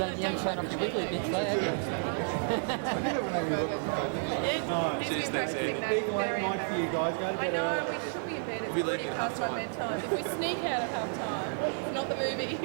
You haven't shown off your wiggly bits there, have you? Cheers, thanks, Andy. Big late night for you guys. Go to bed. I know, we should be in bed. It's already past our bedtime. If we sneak out at half time, it's not the movie.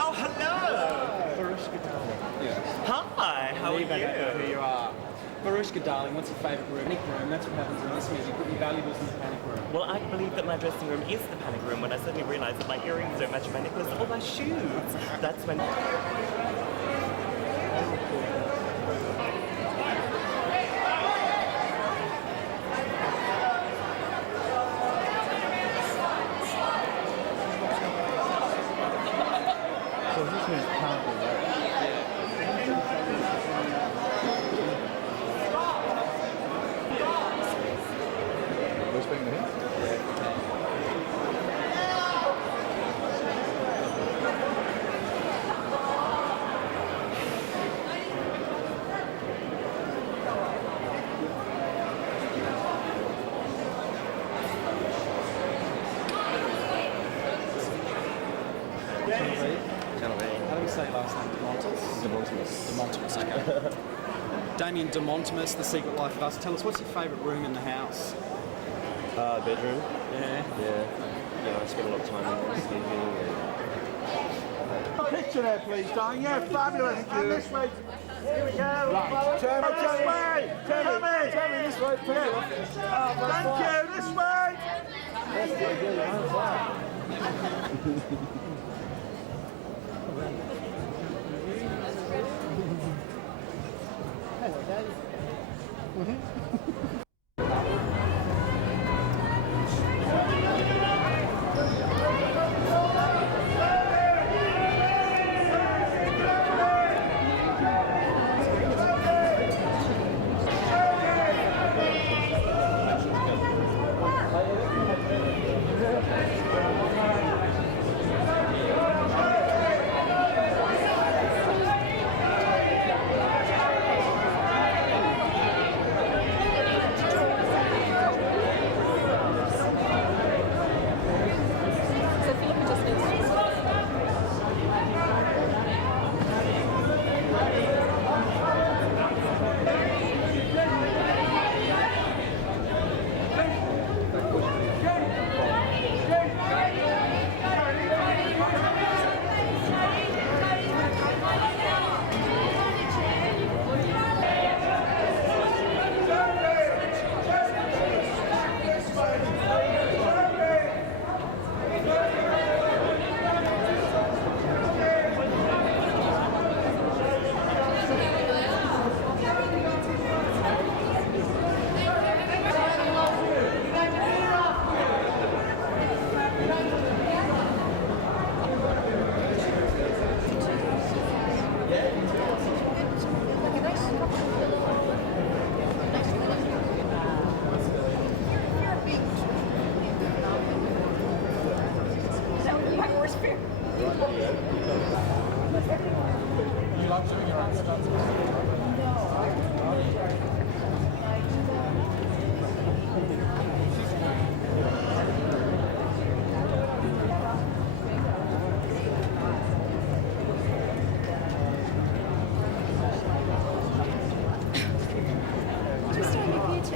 Oh, hello! Barushka, darling. Hi, how are Leave it at who you? you are. Barushka, darling, what's your favourite room? Panic room, that's what happens in this movie. Put your valuables in the panic room. Well, I believe that my dressing room is the panic room when I suddenly realised that my earrings don't match my necklace or my shoes. That's when... So this means can't be right. Who's speaking to him? Channel How do we say last name? Demontimus, okay. Damien Demontimus, The Secret Life of Us. Tell us, what's your favourite room in the house? Bedroom. Yeah. Yeah, I spend a lot of time sleeping. Picture there, please, darling. Yeah, fabulous. And this way. Here we go. Right. Turn this way. Turn this way, please. Thank you. This way. Hello, Daddy.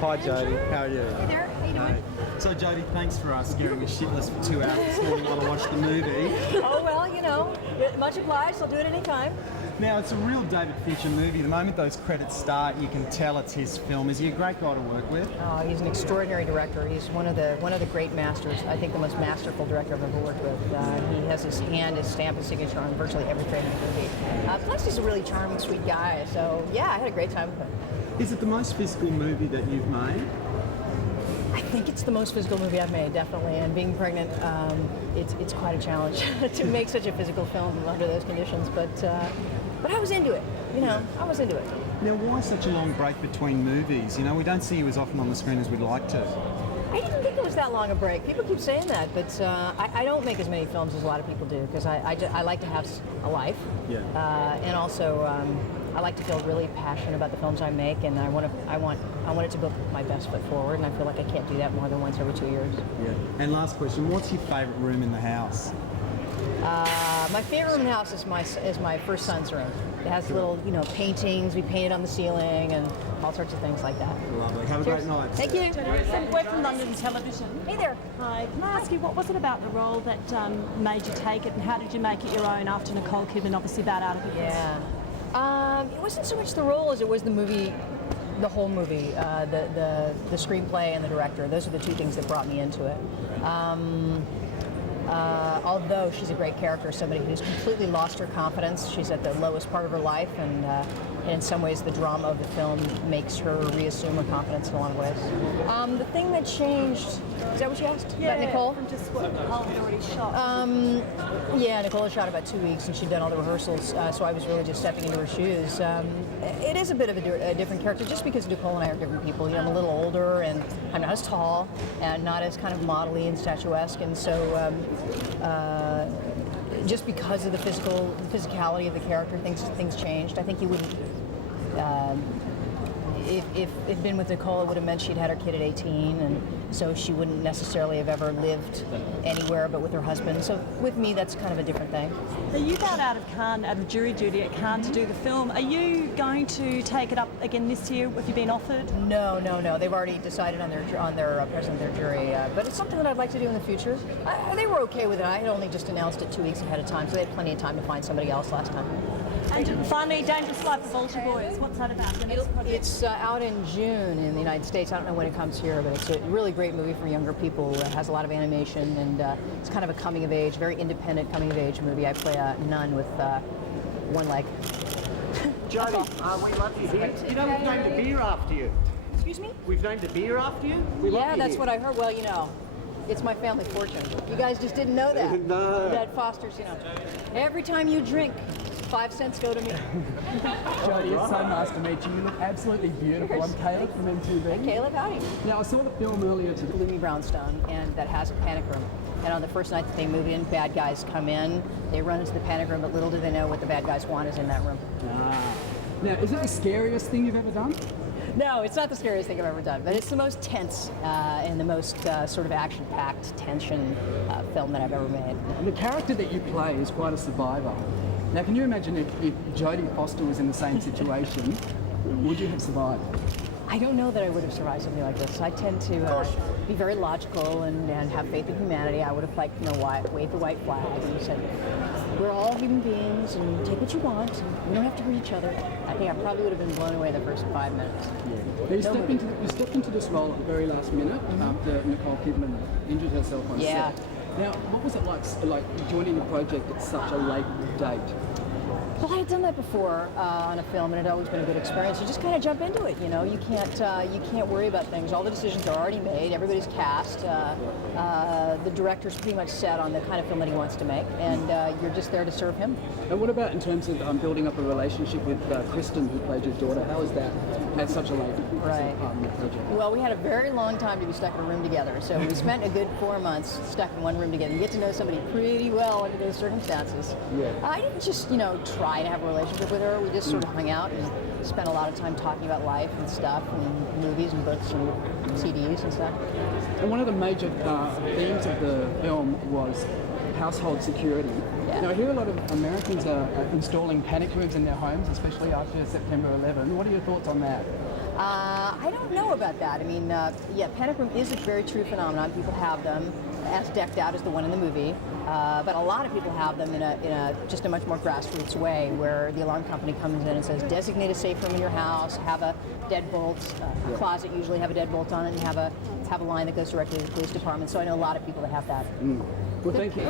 Hi Jodie, how are you? Hey there, how you doing? So Jodie, thanks for scaring us shitless for 2 hours this morning while I watched the movie. Oh well, you know, much obliged. I'll do it anytime. Now, it's a real David Fincher movie. The moment those credits start, you can tell it's his film. Is he a great guy to work with? Oh, he's an extraordinary director. He's one of the great masters. I think the most masterful director I've ever worked with. He has his hand, his stamp, his signature on virtually every frame of the movie. Plus, he's a really charming, sweet guy. So yeah, I had a great time with him. Is it the most physical movie that you've made? I think it's the most physical movie I've made, definitely. And being pregnant, it's quite a challenge to make such a physical film under those conditions. But I was into it. You know, I was into it. Now, why such a long break between movies? You know, we don't see you as often on the screen as we'd like to. I didn't think it was that long a break. People keep saying that, but I don't make as many films as a lot of people do because I like to have a life. Yeah. And also, I like to feel really passionate about the films I make, and I want it to put my best foot forward, and I feel like I can't do that more than once every 2 years. Yeah. And last question, what's your favourite room in the house? My favorite room in the house is my first son's room. It has little, paintings we painted on the ceiling and all sorts of things like that. Lovely. Have a great night. Thank you. We're from London Television. Hey there. Hi. Can I ask you, what was it about the role that made you take it, and how did you make it your own after Nicole Kidman obviously bowed out of it? Yeah. It wasn't so much the role as it was the movie, the whole movie, the screenplay and the director. Those are the two things that brought me into it. Although she's a great character, somebody who's completely lost her confidence. She's at the lowest part of her life, and in some ways the drama of the film makes her reassume her confidence in a lot of ways. The thing that changed, is that what you asked? Yeah, about Nicole? from just what Nicole had already shot. Yeah, Nicole had shot about 2 weeks, and she'd done all the rehearsals, so I was really just stepping into her shoes. It is a bit of a different character, just because Nicole and I are different people. I'm a little older, and I'm not as tall, and not as kind of modelly and statuesque, and so just because of the physicality of the character, things changed. I think you wouldn't. If it'd been with Nicole, it would have meant she'd had her kid at 18, and so she wouldn't necessarily have ever lived anywhere but with her husband. So with me, that's kind of a different thing. Now, you got out of jury duty at Cannes to do the film. Are you going to take it up again this year? Have you been offered? No. They've already decided on their president of their jury, but it's something that I'd like to do in the future. They were okay with it. I had only just announced it 2 weeks ahead of time, so they had plenty of time to find somebody else last time. And finally, Dangerous Life of Vulture Boys. What's that about? It's out in June in the United States. I don't know when it comes here, but it's a really great movie for younger people. It has a lot of animation, and it's kind of a coming-of-age, very independent coming-of-age movie. I play a nun with one leg. Jodie, we love you here. You know, we've named a beer after you. Excuse me? We've named a beer after you? Yeah, that's what I heard. Well, it's my family fortune. You guys just didn't know that. No. That Foster's, every time you drink, 5 cents go to me. Jodie, it's so nice to meet you. You look absolutely beautiful. I'm Caleb from MTV. Hey, Caleb, howdy. Now, I saw the film earlier today. Louis Brownstone, and that has a panic room. And on the first night that they move in, bad guys come in, they run into the panic room, but little do they know what the bad guys want is in that room. Now, is it the scariest thing you've ever done? No, it's not the scariest thing I've ever done, but it's the most tense and the most sort of action-packed tension film that I've ever made. The character that you play is quite a survivor. Now, can you imagine if Jodie Foster was in the same situation, would you have survived? I don't know that I would have survived something like this. I tend to be very logical and have faith in humanity. I would have waved the white flag and said, we're all human beings and take what you want. And we don't have to hurt each other. I think I probably would have been blown away the first 5 minutes. Yeah. Now, you stepped into this role at the very last minute after Nicole Kidman injured herself on set. Now, what was it like joining the project at such a late date? Well, I had done that before on a film, and it had always been a good experience. You just kind of jump into it, You can't worry about things. All the decisions are already made. Everybody's cast. The director's pretty much set on the kind of film that he wants to make, and you're just there to serve him. And what about in terms of building up a relationship with Kristen, who played your daughter? How is that at such a late part in the project? Well, we had a very long time to be stuck in a room together, so we spent a good 4 months stuck in one room together. You get to know somebody pretty well under those circumstances. Yeah. I didn't just, try to have a relationship with her. We just sort of hung out and spent a lot of time talking about life and stuff, and movies and books and CDs and stuff. And one of the major themes of the film was household security. Yeah. Now, I hear a lot of Americans are installing panic rooms in their homes, especially after September 11. What are your thoughts on that? I don't know about that. I mean, panic room is a very true phenomenon. People have them, as decked out as the one in the movie. But a lot of people have them in a much more grassroots way, where the alarm company comes in and says, designate a safe room in your house, have a deadbolt, a closet usually have a deadbolt on it, and have a line that goes directly to the police department. So I know a lot of people that have that. Well, thank you.